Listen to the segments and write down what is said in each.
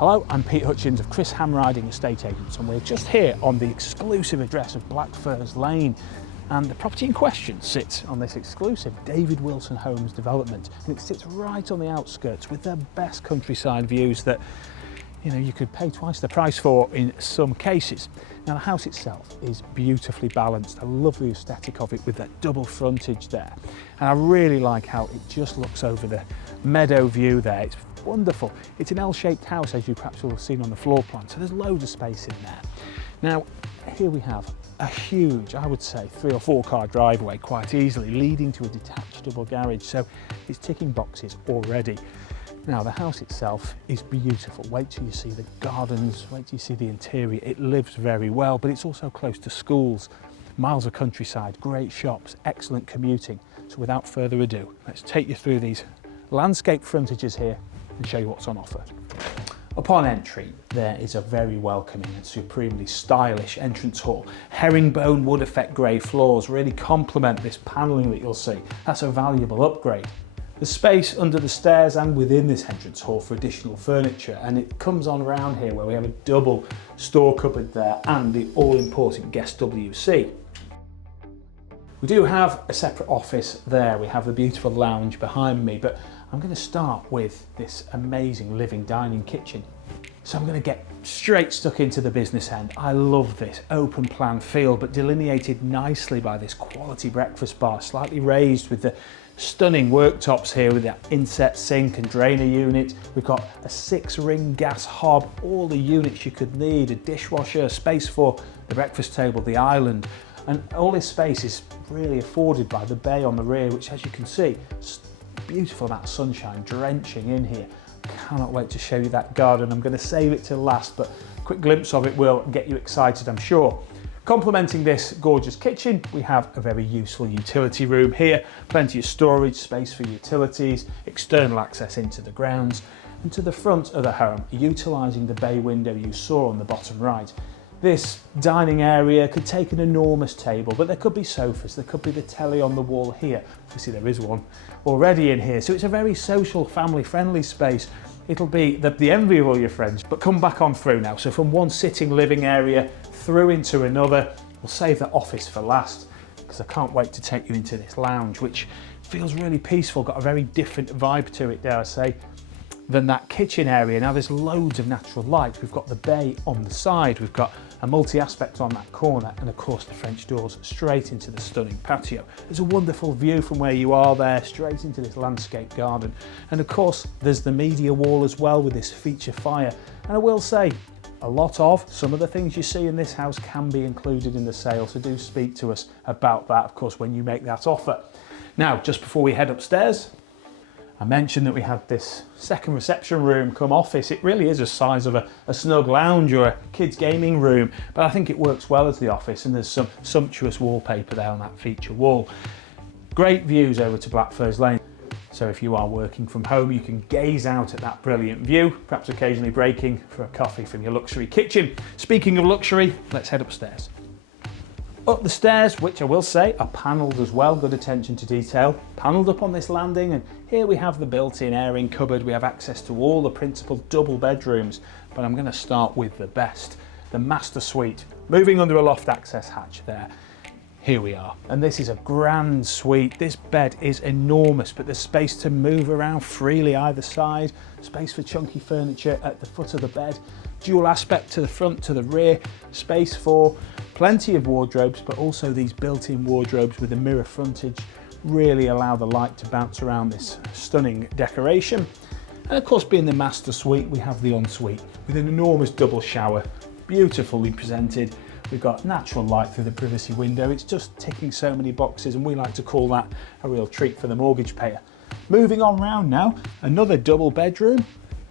Hello, I'm Pete Hutchins of Chris Ham Riding Estate Agents, and we're just here on the exclusive address of Blackfur's Lane. And the property in question sits on this exclusive David Wilson Homes development, and it sits right on the outskirts with the best countryside views that you could pay twice the price for in some cases. Now the house itself is beautifully balanced. I love the aesthetic of it with that double frontage there, and I really like how it just looks over the meadow view there. It's wonderful. It's an L-shaped house, as you perhaps will have seen on the floor plan, so there's loads of space in there. Now here we have a huge, I would say 3 or 4 car driveway quite easily, leading to a detached double garage, so it's ticking boxes already. Now the house itself is beautiful. Wait till you see the gardens, wait till you see the interior. It lives very well, but it's also close to schools, miles of countryside, great shops, excellent commuting. So without further ado, let's take you through these landscape frontages here and show you what's on offer. Upon entry, there is a very welcoming and supremely stylish entrance hall. Herringbone wood effect grey floors really complement this panelling that you'll see. That's a valuable upgrade. There's space under the stairs and within this entrance hall for additional furniture, and it comes on round here where we have a double store cupboard there and the all-important guest WC. We do have a separate office there. We have the beautiful lounge behind me, but I'm going to start with this amazing living dining kitchen. So I'm going to get straight stuck into the business end. I love this open plan feel, but delineated nicely by this quality breakfast bar, slightly raised with the stunning worktops here with that inset sink and drainer unit. We've got a 6-ring gas hob, all the units you could need, a dishwasher, space for the breakfast table, the island, and all this space is really afforded by the bay on the rear, which, as you can see, beautiful amount of sunshine drenching in here. Cannot wait to show you that garden. I'm going to save it till last, but a quick glimpse of it will get you excited, I'm sure. Complementing this gorgeous kitchen, we have a very useful utility room here. Plenty of storage space for utilities, external access into the grounds, and to the front of the home, utilising the bay window you saw on the bottom right. This dining area could take an enormous table, but there could be sofas, there could be the telly on the wall here. Obviously there is one already in here, so it's a very social, family-friendly space. It'll be the envy of all your friends. But come back on through now. So from one sitting living area through into another, we'll save that office for last, because I can't wait to take you into this lounge, which feels really peaceful, got a very different vibe to it, dare I say, than that kitchen area. Now there's loads of natural light. We've got the bay on the side, we've got a multi-aspect on that corner, and of course the French doors straight into the stunning patio. There's a wonderful view from where you are there, straight into this landscape garden. And of course there's the media wall as well with this feature fire. And I will say, some of the things you see in this house can be included in the sale, so do speak to us about that, of course, when you make that offer. Now, just before we head upstairs, I mentioned that we had this second reception room come office. It really is the size of a snug lounge or a kids gaming room, but I think it works well as the office, and there's some sumptuous wallpaper there on that feature wall. Great views over to Blackfur's Lane. So if you are working from home, you can gaze out at that brilliant view, perhaps occasionally breaking for a coffee from your luxury kitchen. Speaking of luxury, let's head upstairs. Up the stairs, which I will say are panelled as well, good attention to detail, panelled up on this landing, and here we have the built-in airing cupboard. We have access to all the principal double bedrooms, but I'm going to start with the best, the master suite. Moving under a loft access hatch there. Here we are, and this is a grand suite. This bed is enormous, but there's space to move around freely either side, space for chunky furniture at the foot of the bed, dual aspect to the front, to the rear, space for plenty of wardrobes, but also these built-in wardrobes with a mirror frontage really allow the light to bounce around this stunning decoration. And of course, being the master suite, we have the ensuite with an enormous double shower, beautifully presented. We've got natural light through the privacy window. It's just ticking so many boxes, and we like to call that a real treat for the mortgage payer. Moving on round now, another double bedroom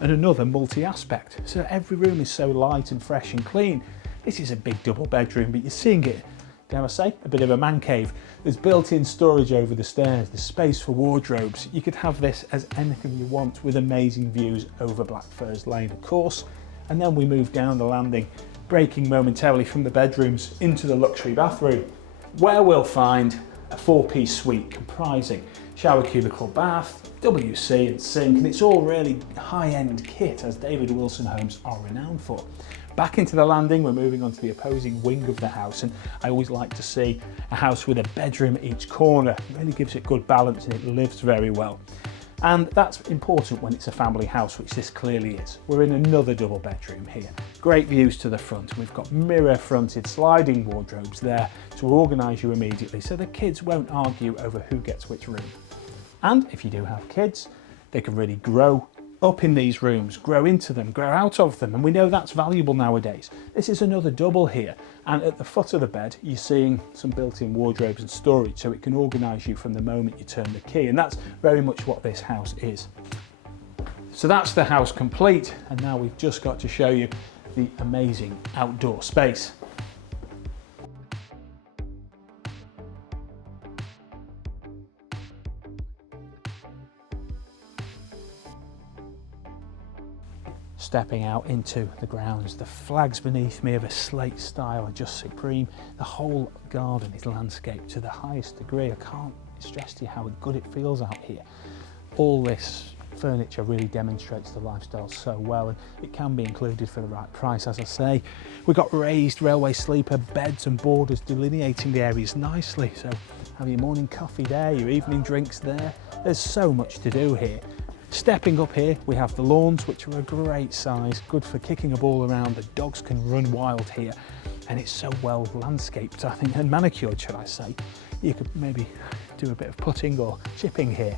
and another multi-aspect. So every room is so light and fresh and clean. This is a big double bedroom, but you're seeing it, dare I say, a bit of a man cave. There's built-in storage over the stairs, there's space for wardrobes. You could have this as anything you want, with amazing views over Blackfur's Lane, of course. And then we move down the landing, breaking momentarily from the bedrooms into the luxury bathroom, where we'll find a 4-piece suite comprising shower cubicle bath, WC and sink, and it's all really high-end kit, as David Wilson homes are renowned for. Back into the landing, we're moving on to the opposing wing of the house, and I always like to see a house with a bedroom at each corner. It really gives it good balance and it lives very well. And that's important when it's a family house, which this clearly is. We're in another double bedroom here. Great views to the front. We've got mirror fronted sliding wardrobes there to organise you immediately so the kids won't argue over who gets which room. And if you do have kids, they can really grow up in these rooms, grow into them, grow out of them, and we know that's valuable nowadays. This is another double here, and at the foot of the bed you're seeing some built-in wardrobes and storage, so it can organise you from the moment you turn the key, and that's very much what this house is. So that's the house complete, and now we've just got to show you the amazing outdoor space. Stepping out into the grounds, the flags beneath me of a slate style are just supreme. The whole garden is landscaped to the highest degree. I can't stress to you how good it feels out here. All this furniture really demonstrates the lifestyle so well, and it can be included for the right price. As I say, we've got raised railway sleeper beds and borders delineating the areas nicely, so have your morning coffee there, your evening drinks there. There's so much to do here. Stepping up here, we have the lawns, which are a great size, good for kicking a ball around. The dogs can run wild here, and it's so well landscaped, I think, and manicured, should I say. You could maybe do a bit of putting or chipping here.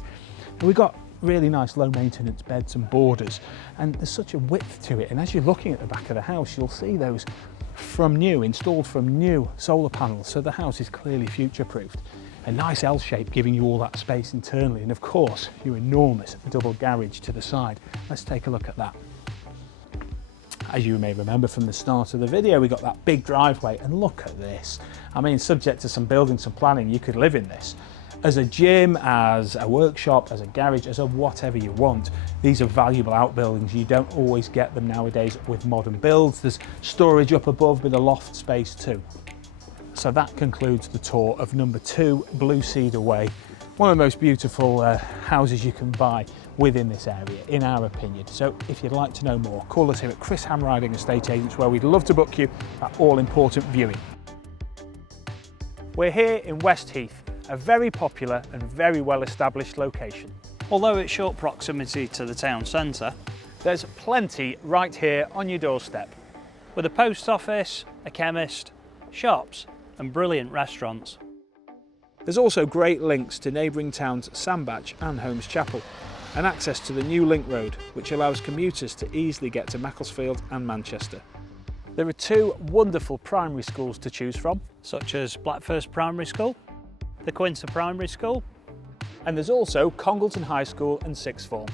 And we've got really nice low maintenance beds and borders, and there's such a width to it, and as you're looking at the back of the house, you'll see those installed from new solar panels, so the house is clearly future-proofed. A nice L shape giving you all that space internally, and of course your enormous double garage to the side. Let's take a look at that. As you may remember from the start of the video, we got that big driveway, and look at this. I mean, subject to some building, some planning, you could live in this. As a gym, as a workshop, as a garage, as a whatever you want. These are valuable outbuildings. You don't always get them nowadays with modern builds. There's storage up above with a loft space too. So that concludes the tour of number 2 Blue Cedar Way, one of the most beautiful houses you can buy within this area, in our opinion. So if you'd like to know more, call us here at Chris Hamriding Estate Agents, where we'd love to book you that all-important viewing. We're here in West Heath, a very popular and very well-established location. Although it's short proximity to the town centre, there's plenty right here on your doorstep. With a post office, a chemist, shops and brilliant restaurants. There's also great links to neighbouring towns Sandbach and Holmes Chapel, and access to the new link road, which allows commuters to easily get to Macclesfield and Manchester. There are 2 wonderful primary schools to choose from, such as Blackfirst Primary School, the Quinter Primary School, and there's also Congleton High School and Sixth Form.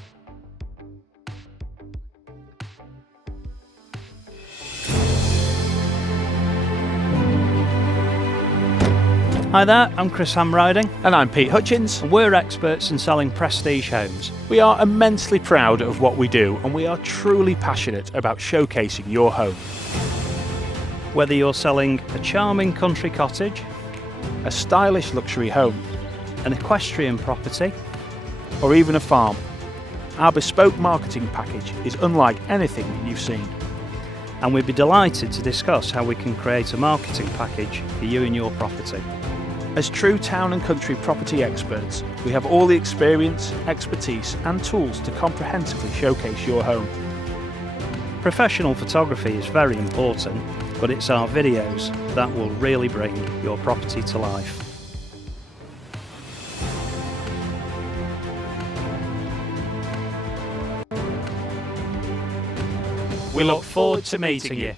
Hi there, I'm Chris Hamriding. And I'm Pete Hutchins. We're experts in selling prestige homes. We are immensely proud of what we do, and we are truly passionate about showcasing your home. Whether you're selling a charming country cottage, a stylish luxury home, an equestrian property, or even a farm, our bespoke marketing package is unlike anything you've seen. And we'd be delighted to discuss how we can create a marketing package for you and your property. As true town and country property experts, we have all the experience, expertise and tools to comprehensively showcase your home. Professional photography is very important, but it's our videos that will really bring your property to life. We look forward to meeting you.